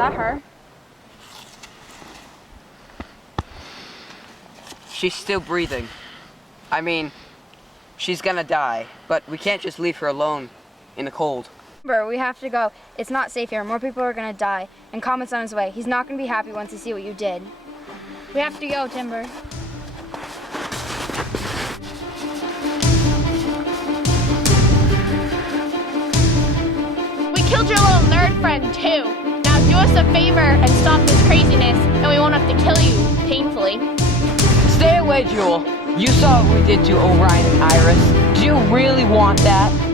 that her? She's still breathing. I mean, she's gonna die, but we can't just leave her alone in the cold. Timber, we have to go. It's not safe here. More people are gonna die. And Comet's on his way. He's not gonna be happy once he sees what you did. We have to go, Timber. We killed your little nerd friend too. Now do us a favor and stop this craziness, and we won't have to kill you painfully. Stay away, Jewel. You saw what we did to Orion and Iris. Do you really want that?